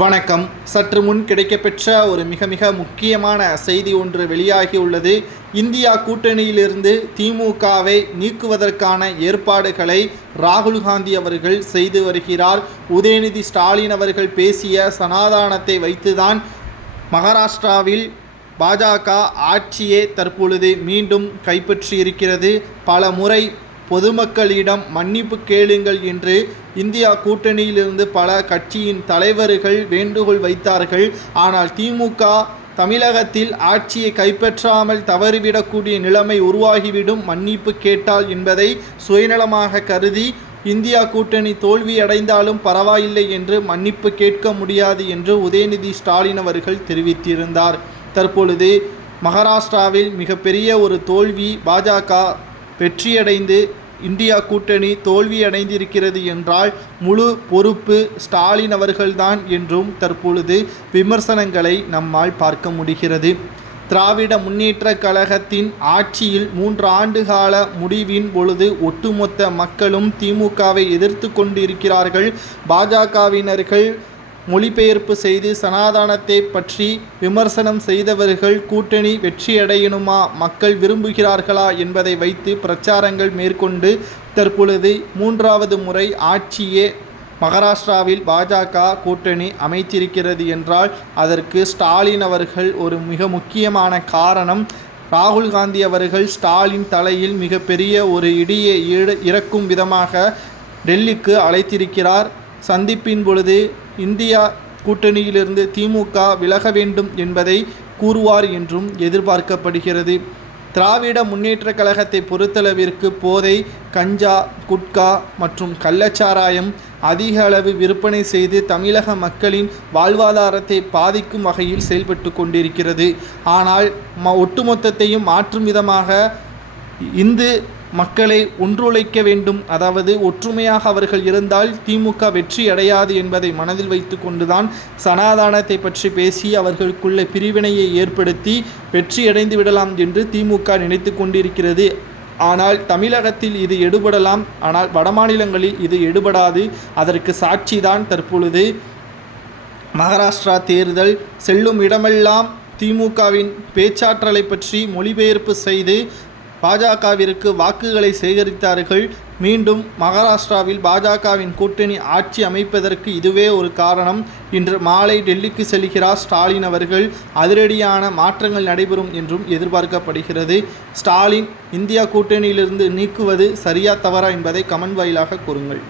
வணக்கம். சற்று முன் கிடைக்கப்பெற்ற ஒரு மிக மிக முக்கியமான செய்தி ஒன்று வெளியாகியுள்ளது. இந்தியா கூட்டணியிலிருந்து திமுகவை நீக்குவதற்கான ஏற்பாடுகளை ராகுல் காந்தி அவர்கள் செய்து வருகிறார். உதயநிதி ஸ்டாலின் அவர்கள் பேசிய சனாதானத்தை வைத்துதான் மகாராஷ்டிராவில் பாஜக ஆட்சியே தற்பொழுது மீண்டும் கைப்பற்றியிருக்கிறது. பல முறை பொதுமக்களிடம் மன்னிப்பு கேளுங்கள் என்று இந்தியா கூட்டணியிலிருந்து பல கட்சியின் தலைவர்கள் வேண்டுகோள் வைத்தார்கள். ஆனால் திமுக தமிழகத்தில் ஆட்சியை கைப்பற்றாமல் தவறிவிடக்கூடிய நிலைமை உருவாகிவிடும். மன்னிப்பு கேட்டால் என்பதை சுயநலமாக கருதி இந்தியா கூட்டணி தோல்வி அடைந்தாலும் பரவாயில்லை என்று மன்னிப்பு கேட்க முடியாது என்று உதயநிதி ஸ்டாலின் அவர்கள் தெரிவித்திருந்தார். தற்பொழுது மகாராஷ்டிராவில் மிகப்பெரிய ஒரு தோல்வி பாஜக வெற்றியடைந்து இந்தியா கூட்டணி தோல்வி அடைந்திருக்கிறது என்றால் முழு பொறுப்பு ஸ்டாலின் அவர்கள்தான் என்றும் தற்பொழுது விமர்சனங்களை நம்மால் பார்க்க முடிகிறது. திராவிட முன்னேற்ற கழகத்தின் ஆட்சியில் மூன்று ஆண்டு கால முடிவின் பொழுது ஒட்டுமொத்த மக்களும் திமுகவை எதிர்த்து கொண்டிருக்கிறார்கள். பாஜகவினர்கள் மொழிபெயர்ப்பு செய்து சனாதானத்தை பற்றி விமர்சனம் செய்தவர்கள் கூட்டணி வெற்றியடையணுமா? மக்கள் விரும்புகிறார்களா? என்பதை வைத்து பிரச்சாரங்கள் மேற்கொண்டு தற்பொழுது மூன்றாவது முறை ஆட்சியே மகாராஷ்டிராவில் பாஜக கூட்டணி அமைத்திருக்கிறது என்றால் அதற்கு ஸ்டாலின் அவர்கள் ஒரு மிக முக்கியமான காரணம். ராகுல் காந்தி அவர்கள் ஸ்டாலின் தலையில் மிகப்பெரிய ஒரு இடியை இறக்கும் விதமாக டெல்லிக்கு அழைத்திருக்கிறார். சந்திப்பின் பொழுது இந்தியா கூட்டணியிலிருந்து திமுக விலக வேண்டும் என்பதை கூறுவார் என்றும் எதிர்பார்க்கப்படுகிறது. திராவிட முன்னேற்ற கழகத்தை பொறுத்தளவிற்கு போதை கஞ்சா குட்கா மற்றும் கள்ளச்சாராயம் அதிக அளவு விற்பனை செய்து தமிழக மக்களின் வாழ்வாதாரத்தை பாதிக்கும் வகையில் செயல்பட்டு கொண்டிருக்கிறது. ஆனால் ம ஒட்டுமொத்தத்தையும் மாற்றும் விதமாக இந்து மக்களை ஒன்றுழைக்க வேண்டும். அதாவது ஒற்றுமையாக அவர்கள் இருந்தால் திமுக வெற்றி அடையாது என்பதை மனதில் வைத்து கொண்டுதான் சனாதானத்தை பற்றி பேசி அவர்களுக்குள்ள பிரிவினையை ஏற்படுத்தி வெற்றியடைந்து விடலாம் என்று திமுக நினைத்து கொண்டிருக்கிறது. ஆனால் தமிழகத்தில் இது எடுபடலாம். ஆனால் வடமாநிலங்களில் இது எடுபடாது. அதற்கு சாட்சிதான் தற்பொழுது மகாராஷ்டிரா தேர்தல். செல்லும் இடமெல்லாம் திமுகவின் பேச்சாற்றலை பற்றி மொழிபெயர்ப்பு செய்து பாஜகவிற்கு வாக்குகளை சேகரித்தார்கள். மீண்டும் மகாராஷ்டிராவில் பாஜகவின் கூட்டணி ஆட்சி அமைப்பதற்கு இதுவே ஒரு காரணம். இன்று மாலை டெல்லிக்கு செல்கிறார் ஸ்டாலின் அவர்கள். அதிரடியான மாற்றங்கள் நடைபெறும் என்றும் எதிர்பார்க்கப்படுகிறது. ஸ்டாலின் இந்தியா கூட்டணியிலிருந்து நீக்குவது சரியா தவறா? என்பதை கமெண்ட் வாயிலாக கூறுங்கள்.